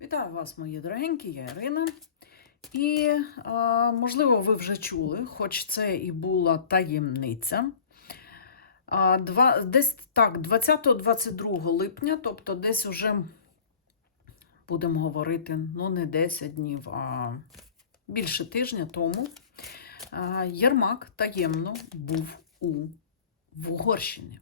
Вітаю вас, мої дорогенькі, я Ірина. І, е, можливо, ви вже чули, хоч це і була таємниця. Два, десь так, 20-22 липня, тобто десь уже будемо говорити, ну, не 10 днів, а більше тижня тому, а, Єрмак таємно був у в Угорщині.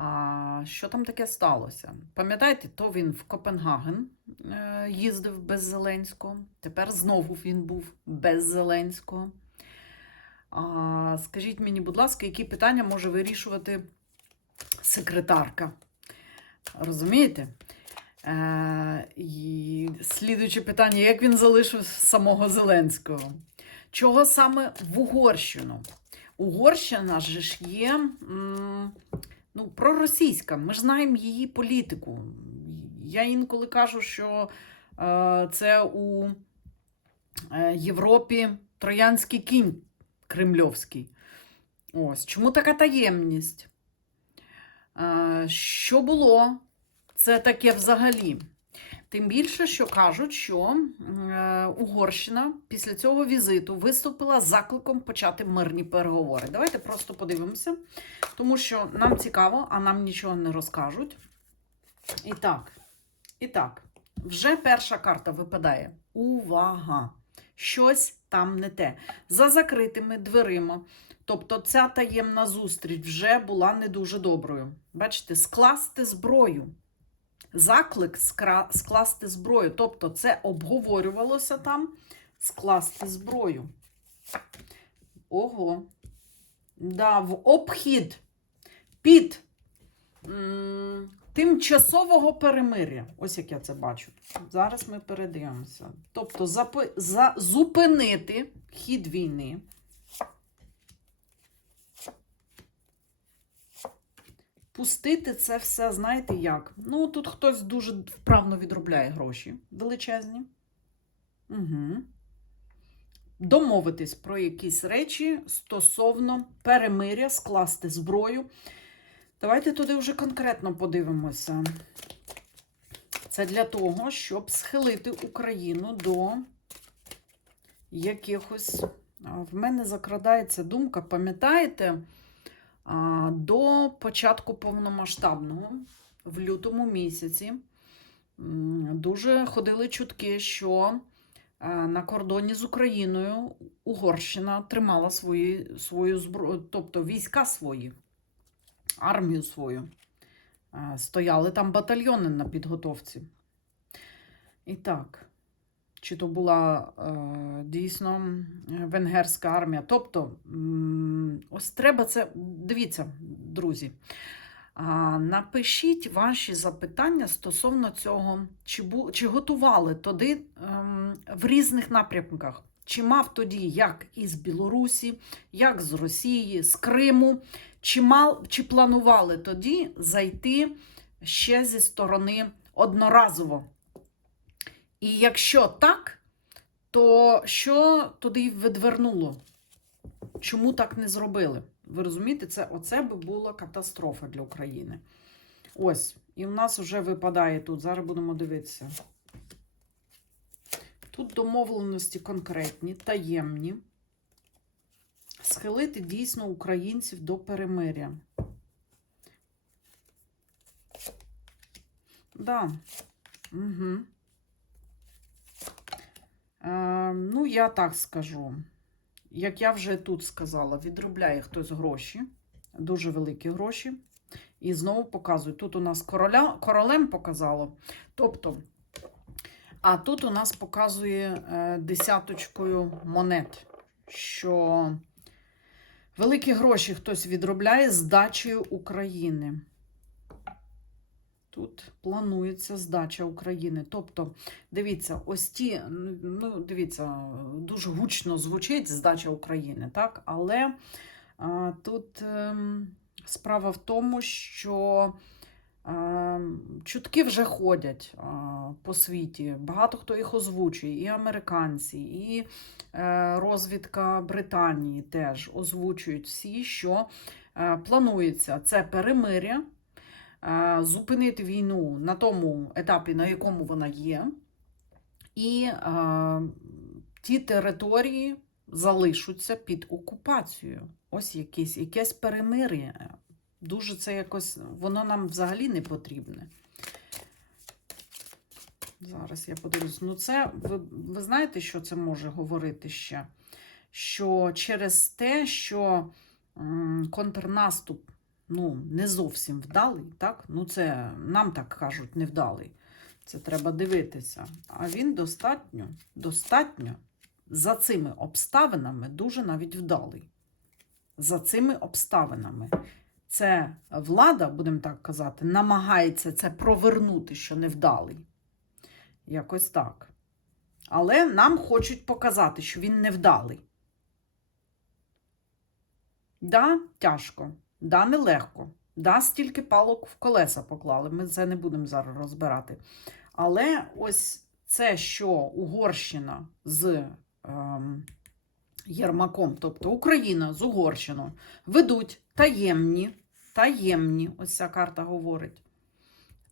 А що там таке сталося? Пам'ятаєте, то він в Копенгаген е, їздив без Зеленського. Тепер знову він був без Зеленського. А, скажіть мені, будь ласка, які питання може вирішувати секретарка? Розумієте? Е, і слідуюче питання: як він залишив самого Зеленського? Чого саме в Угорщину? Угорщина ж є. м, ну, проросійська. Ми ж знаємо її політику. Я інколи кажу, що е, це у е, Європі троянський кінь кремльовський. Ось. Чому така таємність? Е, що було? Це таке взагалі. Тим більше, що кажуть, що е, Угорщина після цього візиту виступила закликом почати мирні переговори. Давайте просто подивимося, тому що нам цікаво, а нам нічого не розкажуть. І так, і так, вже перша карта випадає. Увага! Щось там не те. За закритими дверима. Тобто ця таємна зустріч вже була не дуже доброю. Бачите, скласти зброю заклик скласти зброю. Тобто це обговорювалося там скласти зброю. Ого. Да, в обхід під м, тимчасового перемиря. Ось як я це бачу. Зараз ми передивимося. Тобто за, зупинити хід війни. Пустити це все, знаєте як? Ну, тут хтось дуже вправно відробляє гроші величезні. Угу. Домовитись про якісь речі стосовно перемиря, скласти зброю. Давайте туди вже конкретно подивимося. Це для того, щоб схилити Україну до якихось. В мене закрадається думка, пам'ятаєте? До початку повномасштабного, в лютому місяці, дуже ходили чутки, що е, на кордоні з Україною Угорщина тримала свої, свою зброю, тобто війська свої, армію свою. Е, Стояли там батальйони на підготовці. І так, чи то була е, дійсно венгерська армія. Тобто, ось треба це. Дивіться, друзі. Напишіть ваші запитання стосовно цього, чи, бу, чи готували тоді ем, в різних напрямках. Чи мав тоді як із Білорусі, як з Росії, з Криму, чи, мав, чи планували тоді зайти ще зі сторони одноразово? І якщо так, то що туди відвернуло? Чому так не зробили? Ви розумієте, це оце би була катастрофа для України. Ось, і в нас вже випадає тут. Зараз будемо дивитися. Тут домовленості конкретні, таємні. Схилити дійсно українців до перемиря. Да. Угу. Е, ну, я так скажу. Як я вже тут сказала, відробляє хтось гроші, дуже великі гроші. І знову показую. Тут у нас короля, королем показало. Тобто, а тут у нас показує е, десяточкою монет, що великі гроші хтось відробляє здачею України. Тут планується здача України. Тобто, дивіться, ось ті, ну, дивіться, дуже гучно звучить здача України, так? Але а, тут ем, справа в тому, що е, чутки вже ходять а, по світі. Багато хто їх озвучує, і американці, і е, розвідка Британії теж озвучують всі, що е, планується це перемиря е, зупинити війну на тому етапі, на якому вона є, і е, ті території залишаться під окупацією. Ось якесь, якесь перемир'я. Дуже це якось, воно нам взагалі не потрібне. Зараз я подивлюсь. Ну, це ви, ви знаєте, що це може говорити ще? Що через те, що м, контрнаступ ну, не зовсім вдалий, так? Ну, це нам так кажуть, невдалий. Це треба дивитися. А він достатньо, достатньо за цими обставинами дуже навіть вдалий. За цими обставинами. Це влада, будемо так казати, намагається це провернути, що невдалий. Якось так. Але нам хочуть показати, що він невдалий. Да, тяжко, да, нелегко. Да, стільки палок в колеса поклали. Ми це не будемо зараз розбирати. Але ось це, що Угорщина з ем, Єрмаком, тобто Україна з Угорщиною, ведуть таємні, таємні, ось ця карта говорить.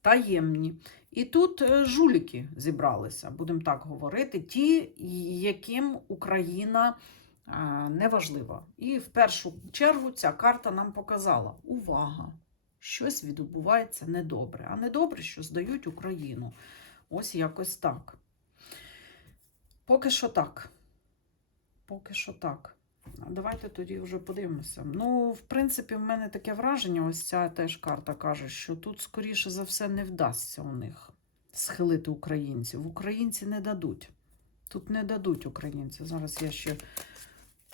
Таємні. І тут е, жуліки зібралися, будемо так говорити, ті, яким Україна е, не важлива. І в першу чергу ця карта нам показала: увага! Щось відбувається недобре. А недобре, що здають Україну. Ось якось так. Поки що так. Поки що так. Давайте тоді вже подивимося. Ну, в принципі, в мене таке враження, ось ця теж карта каже, що тут, скоріше за все, не вдасться у них схилити українців. Українці не дадуть. Тут не дадуть українці. Зараз я ще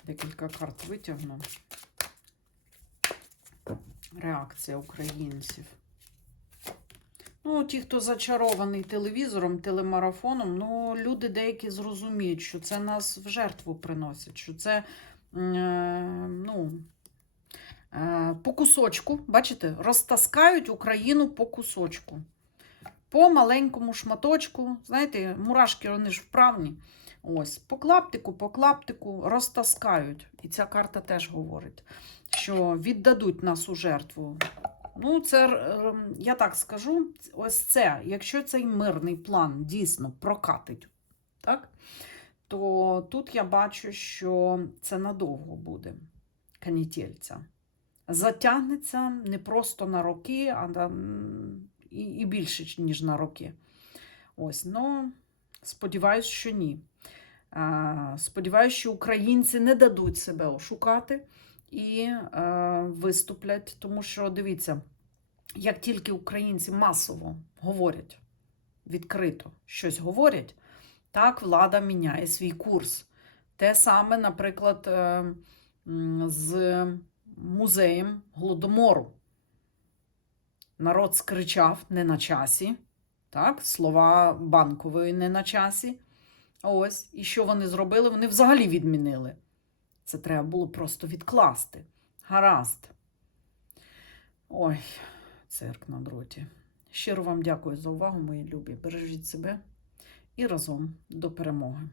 декілька карт витягну. Реакція українців. Ну, ті, хто зачарований телевізором, телемарафоном, ну, люди деякі зрозуміють, що це нас в жертву приносять, що це е, ну, е, по кусочку, бачите, розтаскають Україну по кусочку. По маленькому шматочку, знаєте, мурашки вони ж вправні. Ось, по клаптику, по клаптику розтаскають. І ця карта теж говорить, що віддадуть нас у жертву. Ну, це е, я так скажу, ось це, якщо цей мирний план дійсно прокатить, так, то тут я бачу, що це надовго буде канітельця. Затягнеться не просто на роки, а і більше, ніж на роки. Ось, ну, сподіваюсь, що ні. Сподіваюсь, що українці не дадуть себе ошукати і е, виступлять, тому що дивіться, як тільки українці масово говорять відкрито щось говорять, так влада міняє свій курс. Те саме, наприклад, е, з музеєм Голодомору. Народ скричав не на часі, так, слова банкової не на часі. Ось, і що вони зробили? Вони взагалі відмінили. Це треба було просто відкласти. Гаразд. Ой, цирк на дроті. Щиро вам дякую за увагу, мої любі. Бережіть себе і разом до перемоги.